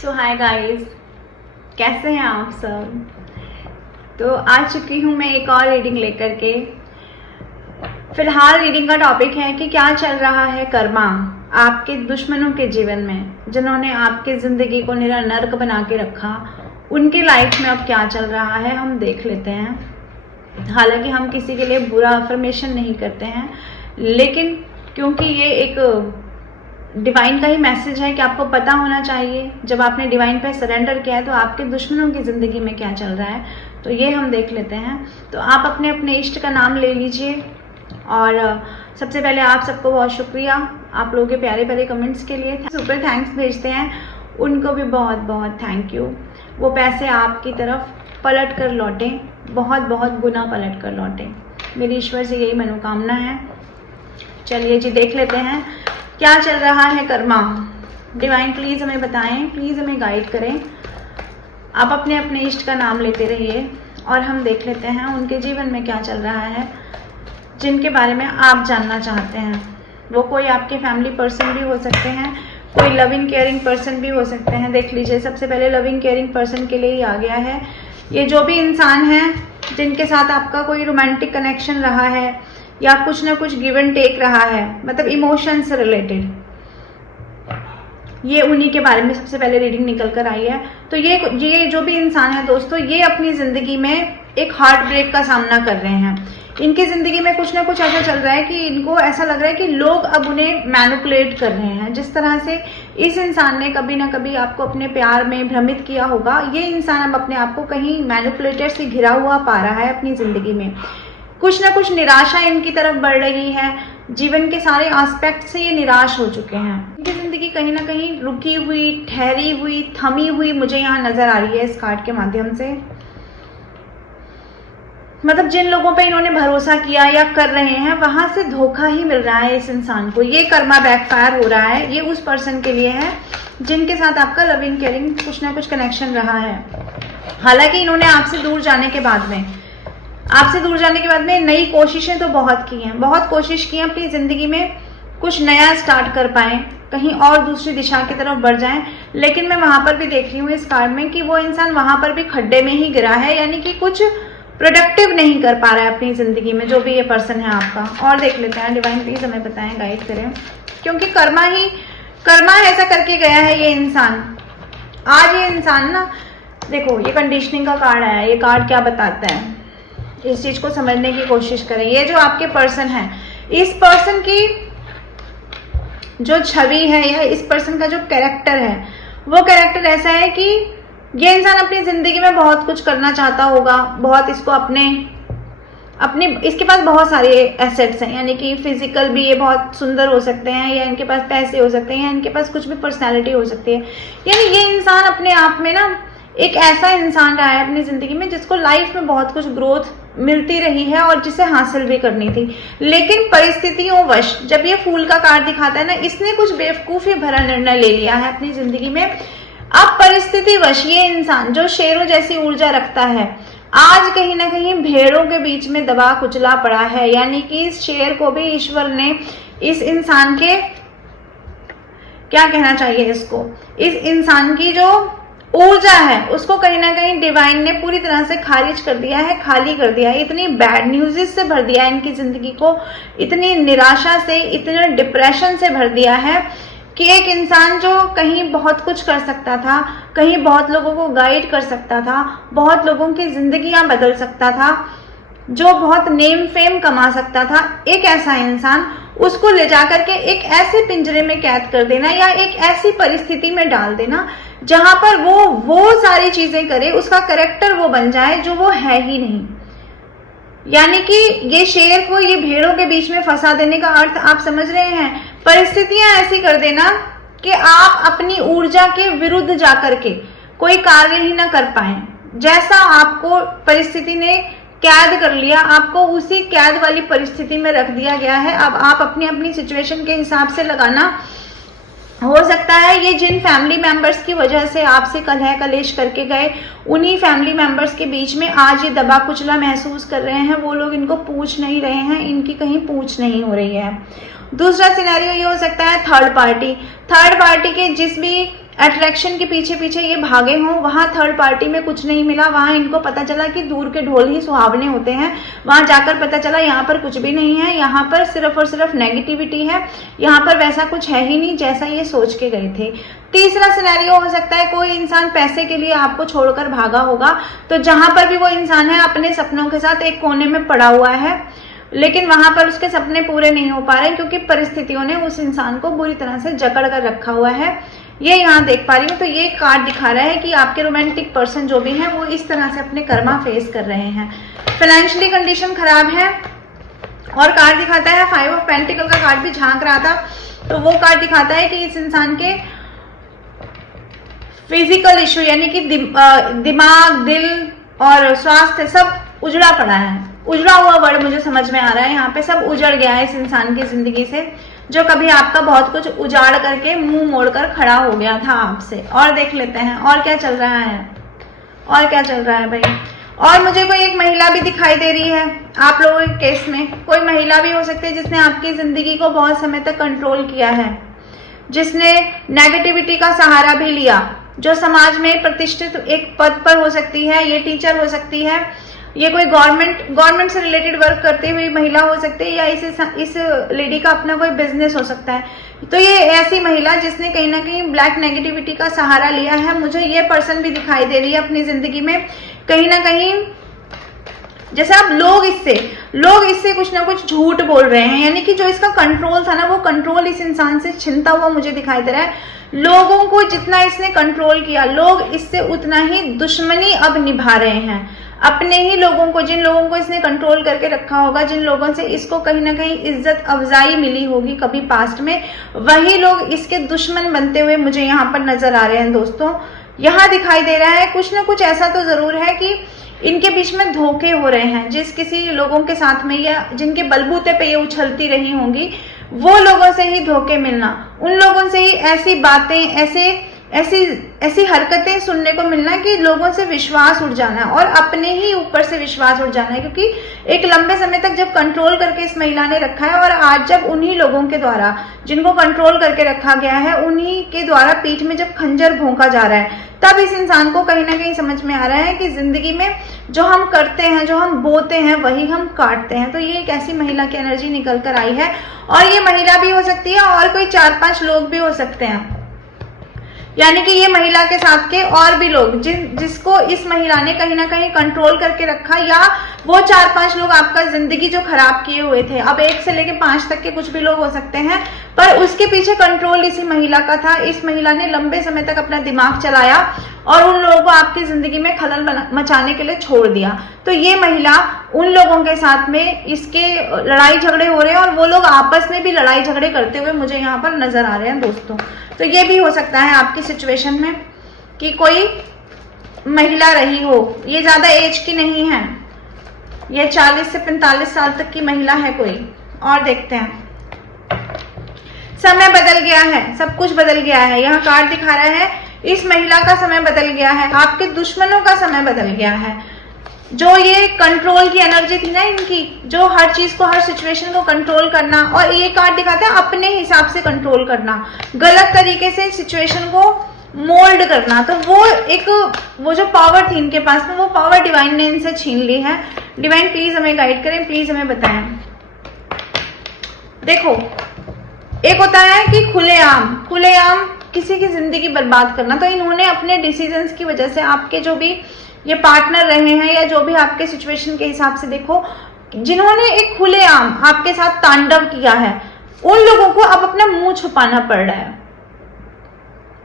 सो hi guys, कैसे हैं आप सब। तो आ चुकी हूँ मैं एक और रीडिंग लेकर के। फिलहाल रीडिंग का टॉपिक है कि क्या चल रहा है कर्मा आपके दुश्मनों के जीवन में, जिन्होंने आपकी ज़िंदगी को निरा नर्क बना के रखा, उनकी लाइफ में अब क्या चल रहा है हम देख लेते हैं। हालांकि हम किसी के लिए बुरा अफर्मेशन नहीं करते हैं, लेकिन क्योंकि ये एक डिवाइन का ही मैसेज है कि आपको पता होना चाहिए जब आपने डिवाइन पे सरेंडर किया है तो आपके दुश्मनों की ज़िंदगी में क्या चल रहा है। तो ये हम देख लेते हैं। तो आप अपने अपने इष्ट का नाम ले लीजिए। और सबसे पहले आप सबको बहुत शुक्रिया आप लोगों के प्यारे प्यारे कमेंट्स के लिए। सुपर थैंक्स भेजते हैं, उनको भी बहुत बहुत थैंक यू। वो पैसे आपकी तरफ पलट कर लौटें, बहुत बहुत गुना पलट कर लौटें, मेरी ईश्वर से यही मनोकामना है। चलिए जी, देख लेते हैं क्या चल रहा है कर्मा। डिवाइन प्लीज़ हमें बताएं, प्लीज़ हमें गाइड करें। आप अपने अपने इष्ट का नाम लेते रहिए और हम देख लेते हैं उनके जीवन में क्या चल रहा है, जिनके बारे में आप जानना चाहते हैं। वो कोई आपके फैमिली पर्सन भी हो सकते हैं, कोई लविंग केयरिंग पर्सन भी हो सकते हैं। देख लीजिए, सबसे पहले लविंग केयरिंग पर्सन के लिए ही आ गया है। ये जो भी इंसान है जिनके साथ आपका कोई रोमांटिक कनेक्शन रहा है या कुछ ना कुछ गिव एंड टेक रहा है, मतलब इमोशन से रिलेटेड, ये उन्हीं के बारे में सबसे पहले रीडिंग निकल कर आई है। तो ये जो भी इंसान है दोस्तों, ये अपनी ज़िंदगी में एक हार्ट ब्रेक का सामना कर रहे हैं। इनकी ज़िंदगी में कुछ ना कुछ ऐसा चल रहा है कि इनको ऐसा लग रहा है कि लोग अब उन्हें मैनिपुलेट कर रहे हैं। जिस तरह से इस इंसान ने कभी ना कभी आपको अपने प्यार में भ्रमित किया होगा, ये इंसान अब अपने आप को कहीं मैनिपुलेटर से घिरा हुआ पा रहा है अपनी ज़िंदगी में। कुछ ना कुछ निराशा इनकी तरफ बढ़ रही है। जीवन के सारे एस्पेक्ट से ये निराश हो चुके हैं। इनकी ज़िंदगी कहीं ना कहीं रुकी हुई, ठहरी हुई, थमी हुई मुझे यहाँ नज़र आ रही है इस कार्ड के माध्यम से। मतलब जिन लोगों पे इन्होंने भरोसा किया या कर रहे हैं, वहां से धोखा ही मिल रहा है इस इंसान को। ये कर्मा बैकफायर हो रहा है। ये उस पर्सन के लिए है जिनके साथ आपका लविंग केयरिंग कुछ ना कुछ कनेक्शन रहा है। हालांकि इन्होंने आपसे दूर जाने के बाद में नई कोशिशें तो बहुत की हैं, बहुत कोशिश की हैं अपनी ज़िंदगी में कुछ नया स्टार्ट कर पाएँ, कहीं और दूसरी दिशा की तरफ बढ़ जाएं। लेकिन मैं वहाँ पर भी देख रही हूँ इस कार्ड में कि वो इंसान वहाँ पर भी खड्डे में ही गिरा है, यानी कि कुछ प्रोडक्टिव नहीं कर पा रहा है अपनी ज़िंदगी में, जो भी ये पर्सन है आपका। और देख लेते हैं, डिवाइन प्लीज़ हमें बताएं, गाइड करें, क्योंकि कर्मा ऐसा करके गया है ये इंसान। आज ये इंसान ना, देखो ये कंडीशनिंग का कार्ड आया, ये कार्ड क्या बताता है इस चीज़ को समझने की कोशिश करें। ये जो आपके पर्सन है, इस पर्सन की जो छवि है या इस पर्सन का जो कैरेक्टर है, वो कैरेक्टर ऐसा है कि ये इंसान अपनी ज़िंदगी में बहुत कुछ करना चाहता होगा, बहुत इसको अपने इसके पास बहुत सारे एसेट्स हैं, यानी कि फिजिकल भी ये बहुत सुंदर हो सकते हैं, या इनके पास पैसे हो सकते हैं, या इनके पास कुछ भी पर्सनैलिटी हो सकती है। यानी ये इंसान अपने आप में ना एक ऐसा इंसान रहा है अपनी ज़िंदगी में जिसको लाइफ में बहुत कुछ ग्रोथ मिलती रही है और जिसे हासिल भी करनी थी। लेकिन परिस्थितियों वश जब ये फूल का कार्ड दिखाता है ना, इसने कुछ बेवकूफ़ी भरा निर्णय ले लिया है अपनी ज़िंदगी में। अब परिस्थिति वश ये इंसान जो शेरों जैसी ऊर्जा रखता है, आज कहीं ना कहीं भेड़ों के बीच में दबा कुचला पड़ा है। यानी कि इस शेर को भी ईश्वर ने इस इंसान के, क्या कहना चाहिए इसको, इस इंसान की जो ऊर्जा है उसको कहीं ना कहीं डिवाइन ने पूरी तरह से खारिज कर दिया है, खाली कर दिया है। इतनी बैड न्यूज़ से भर दिया है इनकी ज़िंदगी को, इतनी निराशा से, इतने डिप्रेशन से भर दिया है कि एक इंसान जो कहीं बहुत कुछ कर सकता था, कहीं बहुत लोगों को गाइड कर सकता था, बहुत लोगों की ज़िंदगियां बदल सकता था, जो बहुत नेम फेम कमा सकता था, एक ऐसा इंसान, उसको ले जाकर के एक ऐसे पिंजरे में कैद कर देना या एक ऐसी परिस्थिति में डाल देना जहां पर वो सारी चीजें करे, उसका कैरेक्टर वो बन जाए जो वो है ही नहीं। यानी कि ये शेर को ये भेड़ों के बीच में फंसा देने का अर्थ आप समझ रहे हैं। परिस्थितियां ऐसी कर देना कि आप अपनी ऊर्जा के विरुद्ध जाकर के कोई कार्य ही ना कर पाए। जैसा आपको परिस्थिति ने कैद कर लिया, आपको उसी कैद वाली परिस्थिति में रख दिया गया है। अब आप अपनी अपनी सिचुएशन के हिसाब से लगाना। हो सकता है ये जिन फैमिली मेंबर्स की वजह से आपसे कलह कलेश करके गए, उन्हीं फैमिली मेंबर्स के बीच में आज ये दबा कुचला महसूस कर रहे हैं। वो लोग इनको पूछ नहीं रहे हैं, इनकी कहीं पूछ नहीं हो रही है। दूसरा सिनेरियो ये हो सकता है थर्ड पार्टी के जिस भी अट्रैक्शन के पीछे पीछे ये भागे हों, वहां थर्ड पार्टी में कुछ नहीं मिला, वहां इनको पता चला कि दूर के ढोल ही सुहावने होते हैं, वहां जाकर पता चला यहाँ पर कुछ भी नहीं है, यहाँ पर सिर्फ और सिर्फ नेगेटिविटी है, यहाँ पर वैसा कुछ है ही नहीं जैसा ये सोच के गए थे। तीसरा सिनेरियो हो सकता है कोई इंसान पैसे के लिए आपको छोड़कर भागा होगा, तो जहां पर भी वो इंसान है अपने सपनों के साथ एक कोने में पड़ा हुआ है, लेकिन वहां पर उसके सपने पूरे नहीं हो पा रहे क्योंकि परिस्थितियों ने उस इंसान को बुरी तरह से जकड़ कर रखा हुआ है। ये यहाँ देख पा रही हूँ। तो ये कार्ड दिखा रहा है कि आपके रोमांटिक पर्सन जो भी है वो इस तरह से अपने कर्मा फेस कर रहे हैं, फाइनेंशियली कंडीशन खराब है। और कार्ड दिखाता है 5 ऑफ पेंटिकल का कार्ड भी झांक रहा था, तो वो कार्ड दिखाता है कि इस इंसान के फिजिकल इश्यू यानी कि दिमाग, दिल और स्वास्थ्य सब उजड़ा पड़ा है। उजड़ा हुआ वर्ड मुझे समझ में आ रहा है, यहाँ पे सब उजड़ गया है इस इंसान की जिंदगी से, जो कभी आपका बहुत कुछ उजाड़ करके मुंह मोड़कर खड़ा हो गया था आपसे। और देख लेते हैं और क्या चल रहा है, और क्या चल रहा है भाई। और मुझे कोई एक महिला भी दिखाई दे रही है आप लोगों के केस में, कोई महिला भी हो सकती है जिसने आपकी जिंदगी को बहुत समय तक कंट्रोल किया है, जिसने नेगेटिविटी का सहारा भी लिया, जो समाज में प्रतिष्ठित एक पद पर हो सकती है, ये टीचर हो सकती है, ये कोई गवर्नमेंट से रिलेटेड वर्क करती हुई महिला हो सकती है, या इस लेडी का अपना कोई बिजनेस हो सकता है। तो ये ऐसी महिला जिसने कहीं ना कहीं ब्लैक नेगेटिविटी का सहारा लिया है, मुझे ये पर्सन भी दिखाई दे रही है अपनी जिंदगी में कहीं ना कहीं। जैसे आप लोग इससे कुछ ना कुछ झूठ बोल रहे हैं, यानी कि जो इसका कंट्रोल था ना, वो कंट्रोल इस इंसान से छिनता हुआ मुझे दिखाई दे रहा है। लोगों को जितना इसने कंट्रोल किया, लोग इससे उतना ही दुश्मनी अब निभा रहे हैं। अपने ही लोगों को, जिन लोगों को इसने कंट्रोल करके रखा होगा, जिन लोगों से इसको कहीं ना कहीं इज्जत अफजाई मिली होगी कभी पास्ट में, वही लोग इसके दुश्मन बनते हुए मुझे यहाँ पर नजर आ रहे हैं दोस्तों। यहाँ दिखाई दे रहा है कुछ ना कुछ ऐसा तो जरूर है कि इनके बीच में धोखे हो रहे हैं, जिस किसी लोगों के साथ में या जिनके बलबूते पे ये उछलती रही होंगी, वो लोगों से ही धोखे मिलना, उन लोगों से ही ऐसी बातें, ऐसी हरकतें सुनने को मिलना कि लोगों से विश्वास उठ जाना है और अपने ही ऊपर से विश्वास उठ जाना है। क्योंकि एक लंबे समय तक जब कंट्रोल करके इस महिला ने रखा है, और आज जब उन्हीं लोगों के द्वारा जिनको कंट्रोल करके रखा गया है, उन्हीं के द्वारा पीठ में जब खंजर भोंका जा रहा है, तब इस इंसान को कहीं ना कहीं समझ में आ रहा है कि जिंदगी में जो हम करते हैं, जो हम बोते हैं, वही हम काटते हैं। तो ये एक ऐसी महिला की एनर्जी निकल कर आई है, और ये महिला भी हो सकती है और कोई 4-5 लोग भी हो सकते हैं, यानी कि ये महिला के साथ के और भी लोग जिसको इस महिला ने कहीं ना कहीं कंट्रोल करके रखा, या वो 4-5 लोग आपका जिंदगी जो खराब किए हुए थे, अब 1 से लेके 5 तक के कुछ भी लोग हो सकते हैं, पर उसके पीछे कंट्रोल इसी महिला का था। इस महिला ने लंबे समय तक अपना दिमाग चलाया और उन लोगों को आपकी जिंदगी में खलल मचाने के लिए छोड़ दिया। तो ये महिला उन लोगों के साथ में इसके लड़ाई झगड़े हो रहे हैं, और वो लोग आपस में भी लड़ाई झगड़े करते हुए मुझे यहाँ पर नजर आ रहे हैं दोस्तों। तो ये भी हो सकता है आपकी सिचुएशन में कि कोई महिला रही हो, ये ज्यादा एज की नहीं है, ये 40 से 45 साल तक की महिला है कोई। और देखते हैं, समय बदल गया है, सब कुछ बदल गया है। यहाँ कार्ड दिखा रहा है इस महिला का समय बदल गया है, आपके दुश्मनों का समय बदल गया है। जो ये कंट्रोल की एनर्जी थी ना इनकी, जो हर चीज को, हर सिचुएशन को कंट्रोल करना, और ये कार्ड दिखाता है अपने हिसाब से कंट्रोल करना, गलत तरीके से सिचुएशन को मोल्ड करना। तो वो जो पावर थी इनके पास में, वो पावर डिवाइन ने इनसे छीन ली है। डिवाइन प्लीज हमें गाइड करें, प्लीज हमें बताएं। देखो, एक होता है कि खुलेआम किसी की जिंदगी बर्बाद करना। तो इन्होंने अपने डिसीजंस की वजह से, आपके जो भी ये पार्टनर रहे हैं या जो भी आपके सिचुएशन के हिसाब से देखो, जिन्होंने एक खुलेआम आपके साथ तांडव किया है, उन लोगों को अब अपना मुंह छुपाना पड़ रहा है,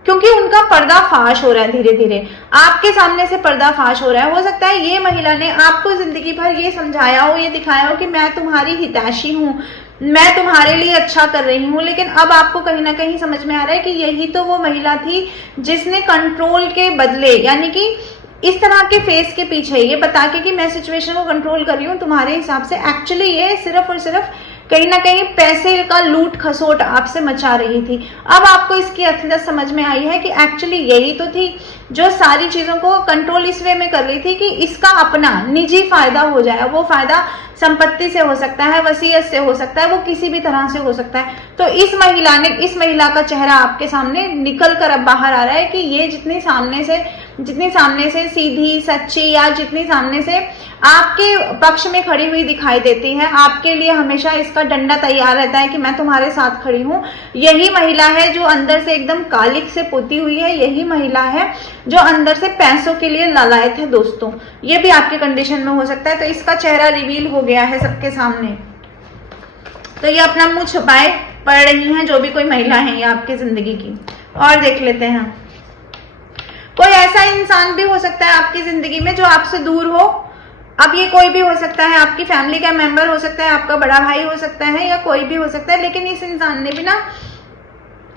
क्योंकि उनका पर्दाफाश हो रहा है धीरे धीरे, आपके सामने से पर्दाफाश हो रहा है। हो सकता है ये महिला ने आपको जिंदगी भर ये समझाया हो, ये दिखाया हो कि मैं तुम्हारी हितैषी हूँ, मैं तुम्हारे लिए अच्छा कर रही हूँ, लेकिन अब आपको कहीं ना कहीं समझ में आ रहा है कि यही तो वो महिला थी जिसने कंट्रोल के बदले, यानी कि इस तरह के फेस के पीछे ये बता के कि मैं सिचुएशन को कंट्रोल कर रही हूँ तुम्हारे हिसाब से, एक्चुअली ये सिर्फ और सिर्फ कहीं ना कहीं पैसे का लूट खसोट आपसे मचा रही थी। अब आपको इसकी असलियत समझ में आई है कि एक्चुअली यही तो थी जो सारी चीजों को कंट्रोल इस वे में कर रही थी कि इसका अपना निजी फायदा हो जाए, वो फायदा संपत्ति से हो सकता है, वसीयत से हो सकता है, वो किसी भी तरह से हो सकता है। तो इस महिला का चेहरा आपके सामने निकल कर अब बाहर आ रहा है कि ये जितनी सामने से सीधी, सच्ची, या जितनी सामने से आपके पक्ष में खड़ी हुई दिखाई देती है, आपके लिए हमेशा इसका डंडा तैयार रहता है कि मैं तुम्हारे साथ खड़ी हूँ, यही महिला है जो अंदर से एकदम कालिक से पोती हुई है। यही महिला है जो अंदर से पैसों के लिए लालायत है दोस्तों। ये भी आपके कंडीशन में हो सकता है। तो इसका चेहरा रिवील हो गया है सबके सामने। तो ये अपना मुंह छुपाए पड़ रही हैं जो भी कोई महिला है ये आपकी जिंदगी की। और देख लेते हैं, कोई ऐसा इंसान भी हो सकता है आपकी जिंदगी में जो आपसे दूर हो। अब ये कोई भी हो सकता है, आपकी फैमिली का मेंबर हो सकता है, आपका बड़ा भाई हो सकता है, या कोई भी हो सकता है। लेकिन इस इंसान ने भी ना,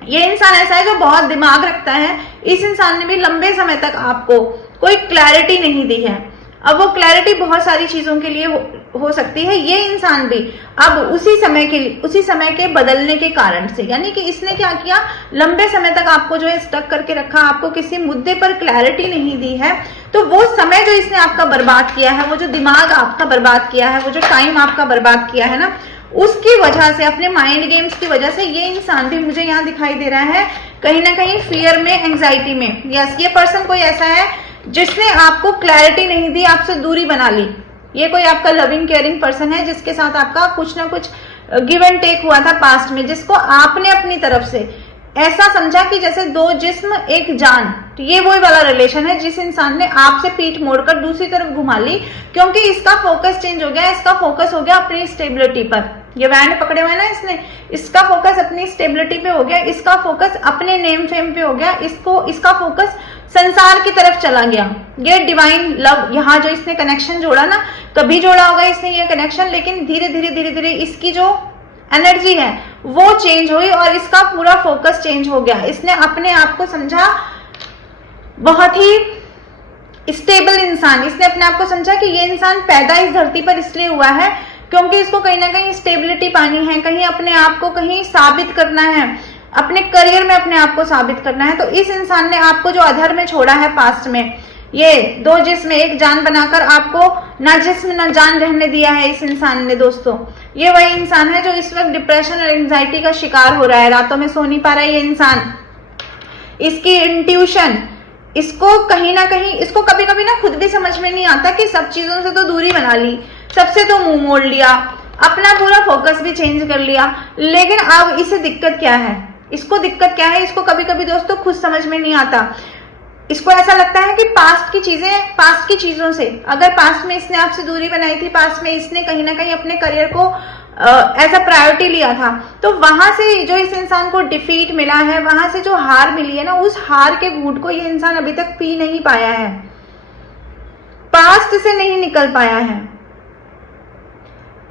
ये इंसान ऐसा है जो बहुत दिमाग रखता है। इस इंसान ने भी लंबे समय तक आपको कोई क्लैरिटी नहीं दी है। अब वो क्लैरिटी बहुत सारी चीजों के लिए हो सकती है। ये इंसान भी अब उसी समय के बदलने के कारण से, यानी कि इसने क्या किया, लंबे समय तक आपको जो है स्टक करके रखा, आपको किसी मुद्दे पर क्लैरिटी नहीं दी है। तो वो समय जो इसने आपका बर्बाद किया है, वो जो दिमाग आपका बर्बाद किया है, वो जो टाइम आपका बर्बाद किया है ना, उसकी वजह से, अपने माइंड गेम्स की वजह से ये इंसान भी मुझे यहाँ दिखाई दे रहा है कहीं ना कहीं फियर में, एंग्जाइटी में। यस, ये पर्सन कोई ऐसा है जिसने आपको क्लैरिटी नहीं दी, आपसे दूरी बना ली। ये कोई आपका लविंग केयरिंग पर्सन है जिसके साथ आपका कुछ ना कुछ गिव एंड टेक हुआ था पास्ट में, जिसको आपने अपनी तरफ से ऐसा समझा कि जैसे दो जिस्म एक जान। तो ये वही वाला रिलेशन है जिस इंसान ने आपसे पीठ मोड़कर दूसरी तरफ घुमा ली, क्योंकि इसका फोकस चेंज हो गया। इसका फोकस हो गया अपनी स्टेबिलिटी पर। ये बैंड पकड़े हुए ना इसने, इसका फोकस अपनी स्टेबिलिटी पे हो गया, इसका फोकस अपने नेम फेम पे हो गया, इसका फोकस संसार की तरफ चला गया। ये डिवाइन लव, यहाँ जो इसने कनेक्शन जोड़ा ना, कभी जोड़ा होगा इसने ये कनेक्शन, लेकिन धीरे धीरे इसकी जो एनर्जी है वो चेंज हुई और इसका पूरा फोकस चेंज हो गया। इसने अपने आप को समझा बहुत ही स्टेबल इंसान। इसने अपने आप को समझा कि ये इंसान पैदा इस धरती पर इसलिए हुआ है क्योंकि इसको कहीं ना कहीं स्टेबिलिटी पानी है, कहीं अपने आप को कहीं साबित करना है, अपने करियर में अपने आप को साबित करना है। तो इस इंसान ने आपको जो अधर में छोड़ा है पास्ट में, ये दो जिस्म एक जान बनाकर आपको ना जिस्म ना जान रहने दिया है इस इंसान ने दोस्तों। ये वही इंसान है जो इस वक्त डिप्रेशन और एंजाइटी का शिकार हो रहा है, रातों में सो नहीं पा रहा है ये इंसान। इसकी इंट्यूशन, इसको कहीं ना कहीं, इसको कभी कभी ना खुद भी समझ में नहीं आता कि सब चीजों से तो दूरी बना ली, सबसे तो मुंह मोड़ लिया, अपना पूरा फोकस भी चेंज कर लिया, लेकिन अब इसे दिक्कत क्या है, इसको दिक्कत क्या है, इसको कभी कभी दोस्तों खुद समझ में नहीं आता। इसको ऐसा लगता है कि पास्ट की चीजों से, अगर पास्ट में इसने आपसे दूरी बनाई थी, पास्ट में इसने कहीं ना कहीं अपने करियर को एज अ प्रायोरिटी लिया था, तो वहां से जो इस इंसान को डिफीट मिला है, वहां से जो हार मिली है ना, उस हार के घूंट को ये इंसान अभी तक पी नहीं पाया है, पास्ट से नहीं निकल पाया है।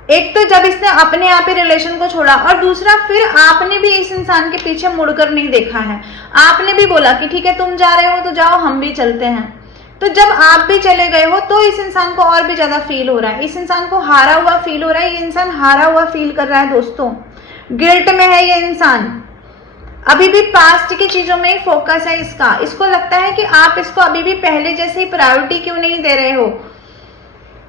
एक तो जब इसने अपने आप ही रिलेशन को छोड़ा, और दूसरा फिर आपने भी इस इंसान के पीछे मुड़कर नहीं देखा है। आपने भी बोला कि ठीक है तुम जा रहे हो तो जाओ, हम भी चलते हैं। तो जब आप भी चले गए हो तो इस इंसान को और भी ज्यादा फील हो रहा है, इस इंसान को हारा हुआ फील हो रहा है, ये इंसान हारा हुआ फील कर रहा है दोस्तों, गिल्ट में है ये इंसान। अभी भी पास्ट की चीजों में ही फोकस है इसका। इसको लगता है कि आप इसको अभी भी पहले जैसे ही प्रायोरिटी क्यों नहीं दे रहे हो।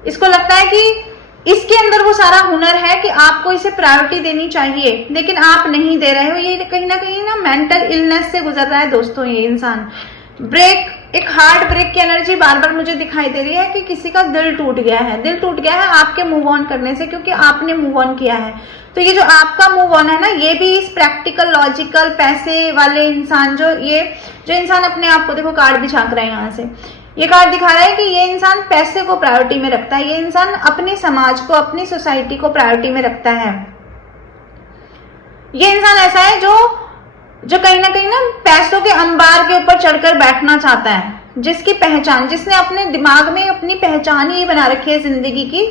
इसको लगता है कि इसके अंदर वो सारा हुनर है कि आपको इसे प्रायोरिटी देनी चाहिए, लेकिन आप नहीं दे रहे हो। ये कहीं ना मेंटल इलनेस से गुजर रहा है दोस्तों ये इंसान। ब्रेक, एक हार्ट ब्रेक की एनर्जी बार बार मुझे दिखाई दे रही है कि किसी का दिल टूट गया है, दिल टूट गया है आपके मूव ऑन करने से, क्योंकि आपने मूव ऑन किया है। तो ये जो आपका मूव ऑन है ना, ये भी इस प्रैक्टिकल, लॉजिकल, पैसे वाले इंसान, जो इंसान अपने आप को, देखो कार्ड भी झांक रहा है यहाँ से, ये कार्ड दिखा रहा है कि ये इंसान पैसे को प्रायोरिटी में रखता है, ये इंसान अपने समाज को, अपनी सोसाइटी को प्रायोरिटी में रखता है। ये इंसान ऐसा है जो कहीं ना पैसों के अंबार के ऊपर चढ़कर बैठना चाहता है, जिसकी पहचान, जिसने अपने दिमाग में अपनी पहचान ही बना रखी है जिंदगी की,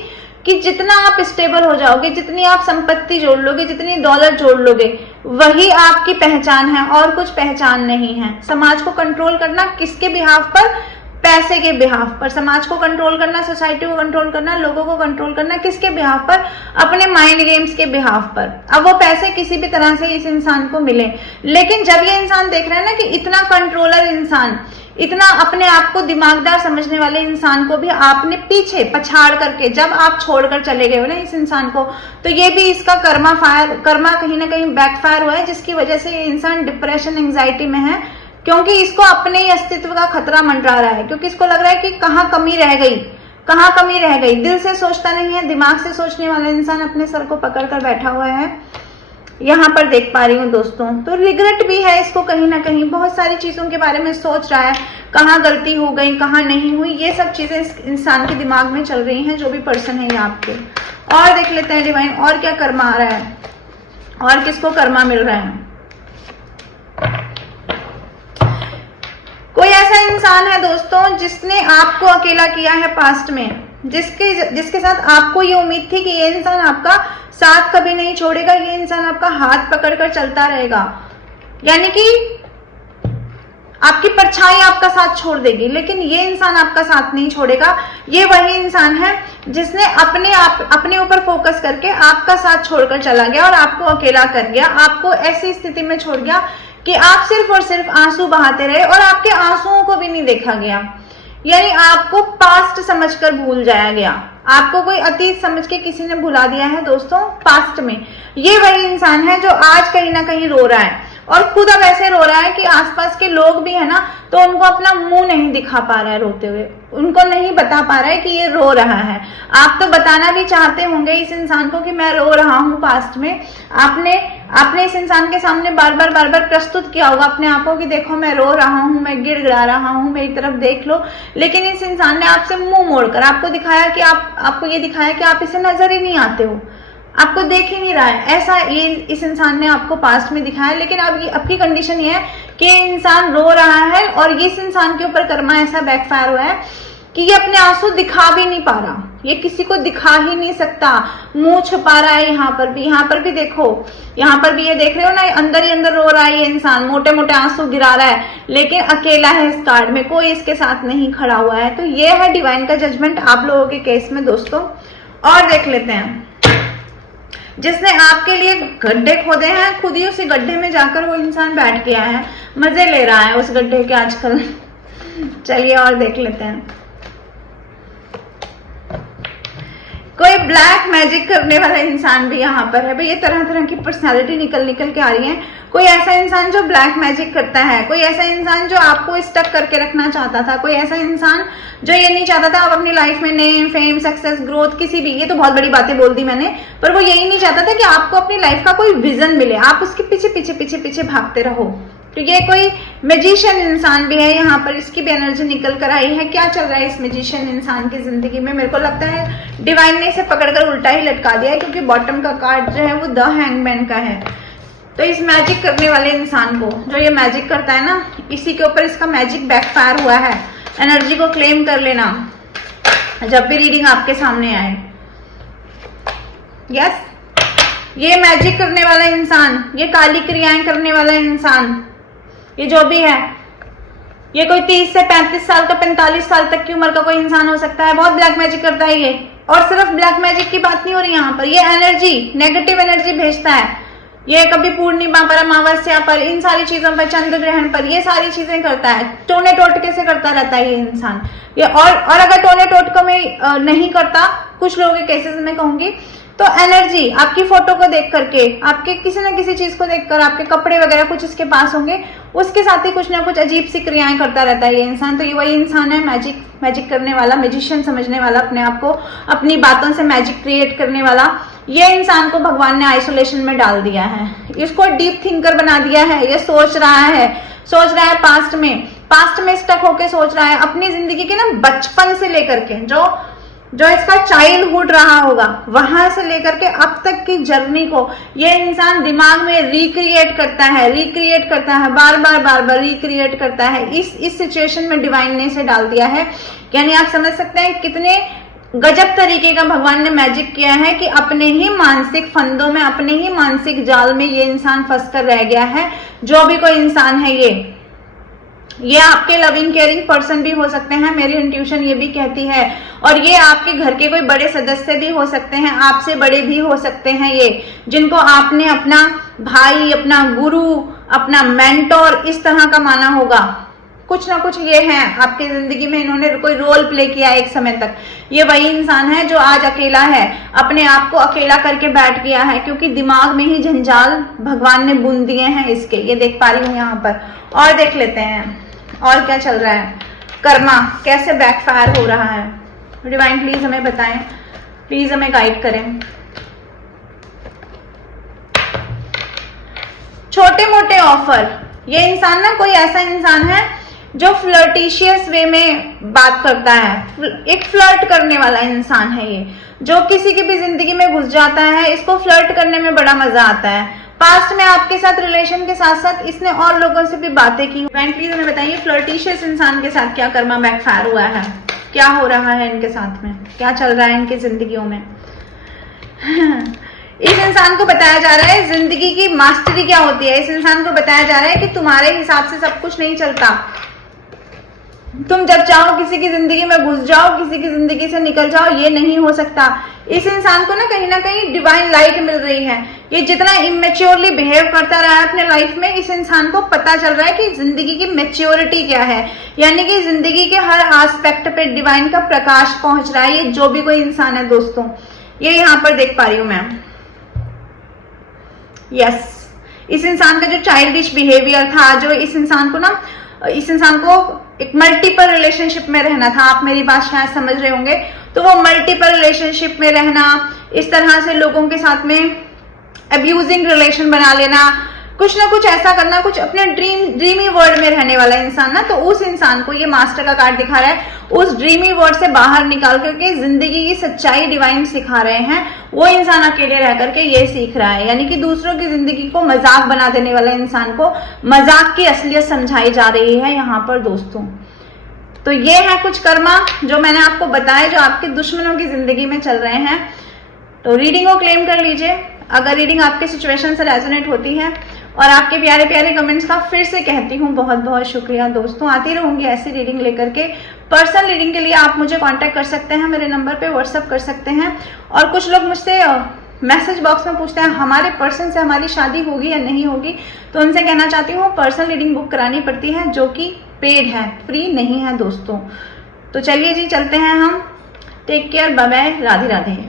कि जितना आप स्टेबल हो जाओगे, जितनी आप संपत्ति जोड़ लोगे, जितनी दौलत जोड़ लोगे, वही आपकी पहचान है और कुछ पहचान नहीं है। समाज को कंट्रोल करना किसके बिहाफ पर? पैसे के बिहाफ पर। समाज को कंट्रोल करना, सोसाइटी को कंट्रोल करना, लोगों को कंट्रोल करना किसके बिहाफ पर? अपने माइंड गेम्स के बिहाफ पर। अब वो पैसे किसी भी तरह से इस इंसान को मिले, लेकिन जब ये इंसान देख रहा है ना कि इतना कंट्रोलर इंसान, इतना अपने आप को दिमागदार समझने वाले इंसान को भी आपने पीछे पछाड़ करके जब आप छोड़कर चले गए हो ना इस इंसान को, तो ये भी इसका कर्मा कहीं ना कहीं बैकफायर हुआ है, जिसकी वजह से ये इंसान डिप्रेशन एंजाइटी में है, क्योंकि इसको अपने ही अस्तित्व का खतरा मंडरा रहा है, क्योंकि इसको लग रहा है कि कहाँ कमी रह गई, कहाँ कमी रह गई। दिल से सोचता नहीं है, दिमाग से सोचने वाला इंसान अपने सर को पकड़ कर बैठा हुआ है, यहाँ पर देख पा रही हूँ दोस्तों। तो रिग्रेट भी है इसको, कहीं ना कहीं बहुत सारी चीजों के बारे में सोच रहा है, कहाँ गलती हो गई कहाँ नहीं हुई, ये सब चीजें इस इंसान के दिमाग में चल रही हैं, जो भी पर्सन है ये आपके। और देख लेते हैं डिवाइन और क्या कर्मा आ रहा है, और किसको कर्मा मिल रहा है। कोई ऐसा इंसान है दोस्तों जिसने आपको अकेला किया है पास्ट में, जिसके साथ आपको ये उम्मीद थी कि ये इंसान आपका साथ कभी नहीं छोड़ेगा, ये इंसान आपका हाथ पकड़कर चलता रहेगा, यानी कि आपकी परछाई आपका साथ छोड़ देगी, लेकिन ये इंसान आपका साथ नहीं छोड़ेगा। ये वही इंसान है जिसने अपने ऊपर फोकस करके आपका साथ छोड़कर चला गया और आपको अकेला कर गया, आपको ऐसी स्थिति में छोड़ गया कि आप सिर्फ और सिर्फ आंसू बहाते रहे और आपके आंसुओं को भी नहीं देखा गया, यानी आपको पास्ट समझकर भूल जाया गया, आपको कोई अतीत समझ के किसी ने भुला दिया है दोस्तों पास्ट में। ये वही इंसान है जो आज कहीं ना कहीं रो रहा है, और खुद अब ऐसे रो रहा है कि आसपास के लोग भी है ना, तो उनको अपना मुंह नहीं दिखा पा रहा है रोते हुए, उनको नहीं बता पा रहा है कि ये रो रहा है। आप तो बताना भी चाहते होंगे इस इंसान को कि मैं रो रहा हूँ पास्ट में, आपने इस इंसान के सामने बार बार प्रस्तुत किया होगा अपने आप को कि देखो मैं रो रहा हूँ, मैं गिड़गिड़ा रहा हूँ, मेरी तरफ देख लो, लेकिन इस इंसान ने आपसे मुंह मोड़कर आपको दिखाया कि आपको ये दिखाया कि आप इसे नजर ही नहीं आते हो, आपको देख ही नहीं रहा है, ऐसा ये इस इंसान ने आपको पास्ट में दिखाया। लेकिन अब की कंडीशन ये है कि ये इंसान रो रहा है और इस इंसान के ऊपर कर्मा ऐसा बैकफायर हुआ है कि ये अपने आंसू दिखा भी नहीं पा रहा, ये किसी को दिखा ही नहीं सकता, मुंह छुपा रहा है। यहाँ पर भी देखो, यहाँ पर भी ये देख रहे हो ना, अंदर ही अंदर रो रहा है ये इंसान, मोटे मोटे आंसू गिरा रहा है, लेकिन अकेला है इस कार्ड में, कोई इसके साथ नहीं खड़ा हुआ है। तो ये है डिवाइन का जजमेंट आप लोगों के केस में दोस्तों। और देख लेते हैं, जिसने आपके लिए गड्ढे खोदे हैं, खुद ही उसी गड्ढे में जाकर वो इंसान बैठ गया है, मजे ले रहा है उस गड्ढे के आजकल। चलिए और देख लेते हैं। कोई ब्लैक मैजिक करने वाला इंसान भी यहाँ पर है भाई, ये तरह तरह की पर्सनालिटी निकल के आ रही है। कोई ऐसा इंसान जो ब्लैक मैजिक करता है, कोई ऐसा इंसान जो आपको स्टक करके रखना चाहता था, कोई ऐसा इंसान जो ये नहीं चाहता था आप अपनी लाइफ में नेम, फेम, सक्सेस, ग्रोथ, किसी भी, ये तो बहुत बड़ी बातें बोल दी मैंने, पर वो यही नहीं चाहता था कि आपको अपनी लाइफ का कोई विजन मिले, आप उसके पीछे भागते रहो। तो ये कोई मैजिशियन इंसान भी है यहाँ पर, इसकी भी एनर्जी निकल कर आई है। क्या चल रहा है इस मैजिशियन इंसान की जिंदगी में? मेरे को लगता है डिवाइन ने इसे पकड़कर उल्टा ही लटका दिया है, क्योंकि बॉटम का कार्ड जो है वो द हैंगमैन का है। तो इस मैजिक करने वाले इंसान को, जो ये मैजिक करता है ना, इसी के ऊपर इसका मैजिक बैकफायर हुआ है। एनर्जी को क्लेम कर लेना जब भी रीडिंग आपके सामने आए। यस, ये मैजिक करने वाला इंसान, ये काली क्रियाएं करने वाला इंसान, ये जो भी है, ये कोई 30 से 35 साल का, 45 साल तक की उम्र का कोई इंसान हो सकता है। बहुत ब्लैक मैजिक करता है ये, और सिर्फ ब्लैक मैजिक की बात नहीं हो रही यहाँ पर, ये एनर्जी, नेगेटिव एनर्जी भेजता है। ये कभी पूर्णिमा पर, अमावस्या पर, इन सारी चीजों पर, चंद्र ग्रहण पर, ये सारी चीजें करता है। टोने टोटके से करता रहता है ये इंसान। ये और अगर टोने टोटकों में नहीं करता, कुछ लोगों के केसेस में कहूंगी, तो एनर्जी आपकी फोटो को देख करके, आपके किसी न किसी चीज को देखकर, आपके कपड़े वगैरह कुछ इसके पास होंगे, उसके साथ ही कुछ ना कुछ अजीब सी क्रियाएं करता रहता है ये इंसान। तो ये वही इंसान है मैजिक करने वाला, मैजिशियन समझने वाला, अपने आप को अपनी बातों से मैजिक क्रिएट करने वाला। ये इंसान को भगवान ने आइसोलेशन में डाल दिया है, इसको डीप थिंकर बना दिया है। ये सोच रहा है पास्ट में स्टक होके सोच रहा है अपनी जिंदगी के ना, बचपन से लेकर के जो इसका चाइल्डहुड रहा होगा, वहां से लेकर के अब तक की जर्नी को ये इंसान दिमाग में रिक्रिएट करता है, बार बार रिक्रिएट करता है। इस सिचुएशन में डिवाइन ने इसे डाल दिया है। यानी आप समझ सकते हैं कितने गजब तरीके का भगवान ने मैजिक किया है कि अपने ही मानसिक फंदों में, अपने ही मानसिक जाल में ये इंसान फंस कर रह गया है। जो भी कोई इंसान है, ये आपके लविंग केयरिंग पर्सन भी हो सकते हैं, मेरी इंट्यूशन ये भी कहती है, और ये आपके घर के कोई बड़े सदस्य भी हो सकते हैं, आपसे बड़े भी हो सकते हैं, ये जिनको आपने अपना भाई, अपना गुरु, अपना मेंटोर इस तरह का माना होगा। कुछ ना कुछ ये है आपकी जिंदगी में, इन्होंने कोई रोल प्ले किया एक समय तक। ये वही इंसान है जो आज अकेला है, अपने आप को अकेला करके बैठ गया है, क्योंकि दिमाग में ही जंजाल भगवान ने बुन दिए हैं इसके। ये देख पा रही हूँ यहाँ पर। और देख लेते हैं और क्या चल रहा है, कर्मा कैसे बैकफायर हो रहा है। डिवाइन प्लीज हमें बताएं, प्लीज हमें गाइड करें। छोटे मोटे ऑफर, ये इंसान ना कोई ऐसा इंसान है जो फ्लर्टिशियस वे में बात करता है, एक फ्लर्ट करने वाला इंसान है ये, जो किसी की भी जिंदगी में घुस जाता है। इसको फ्लर्ट करने में बड़ा मजा आता है। पास्ट में आपके साथ रिलेशन के साथ साथ इसने और लोगों से भी बातें की। प्लीज हमें बताइए फ्लर्टिशियस इंसान के साथ क्या कर्मा बैकफायर हुआ है, क्या हो रहा है इनके साथ में, क्या चल रहा है इनकी जिंदगियों में। इस इंसान को बताया जा रहा है जिंदगी की मास्टरी क्या होती है। इस इंसान को बताया जा रहा है कि तुम्हारे हिसाब से सब कुछ नहीं चलता, तुम जब चाहो किसी की जिंदगी में घुस जाओ, किसी की जिंदगी से निकल जाओ, ये नहीं हो सकता। इस इंसान को ना कहीं डिवाइन लाइट मिल रही है। ये जितना इमेच्योरली बिहेव करता रहा है अपने लाइफ में, इस इंसान को पता चल रहा है कि जिंदगी की मेच्योरिटी क्या है, यानी कि जिंदगी के हर एस्पेक्ट पे डिवाइन का प्रकाश पहुंच रहा है। ये जो भी कोई इंसान है दोस्तों, ये यहाँ पर देख पा रही हूं मैं। यस, इस इंसान का जो चाइल्डिश बिहेवियर था, जो इस इंसान को एक मल्टीपल रिलेशनशिप में रहना था, आप मेरी बात शायद समझ रहे होंगे, तो वो मल्टीपल रिलेशनशिप में रहना, इस तरह से लोगों के साथ में अब्यूजिंग रिलेशन बना लेना, कुछ ना कुछ ऐसा करना, कुछ अपने ड्रीमी वर्ल्ड में रहने वाला इंसान ना, तो उस इंसान को ये मास्टर का कार्ड दिखा रहा है, उस ड्रीमी वर्ल्ड से बाहर निकाल करके जिंदगी की सच्चाई डिवाइन सिखा रहे हैं। वो इंसान अकेले रह करके ये सीख रहा है, यानी कि दूसरों की जिंदगी को मजाक बना देने वाले इंसान को मजाक की असलियत समझाई जा रही है यहाँ पर दोस्तों। तो ये है कुछ कर्मा जो मैंने आपको बताया, जो आपके दुश्मनों की जिंदगी में चल रहे हैं। तो रीडिंग को क्लेम कर लीजिए अगर रीडिंग आपके सिचुएशन से रेजोनेट होती है। और आपके प्यारे प्यारे कमेंट्स का फिर से कहती हूँ बहुत बहुत शुक्रिया दोस्तों। आती रहूंगी ऐसी रीडिंग लेकर के। पर्सनल रीडिंग के लिए आप मुझे कांटेक्ट कर सकते हैं, मेरे नंबर पे व्हाट्सअप कर सकते हैं। और कुछ लोग मुझसे मैसेज बॉक्स में पूछते हैं हमारे पर्सन से हमारी शादी होगी या नहीं होगी, तो उनसे कहना चाहती हूँ पर्सनल रीडिंग बुक करानी पड़ती है, जो कि पेड है, फ्री नहीं है दोस्तों। तो चलिए जी, चलते हैं हम। Take care, bye bye, Radhe Radhe.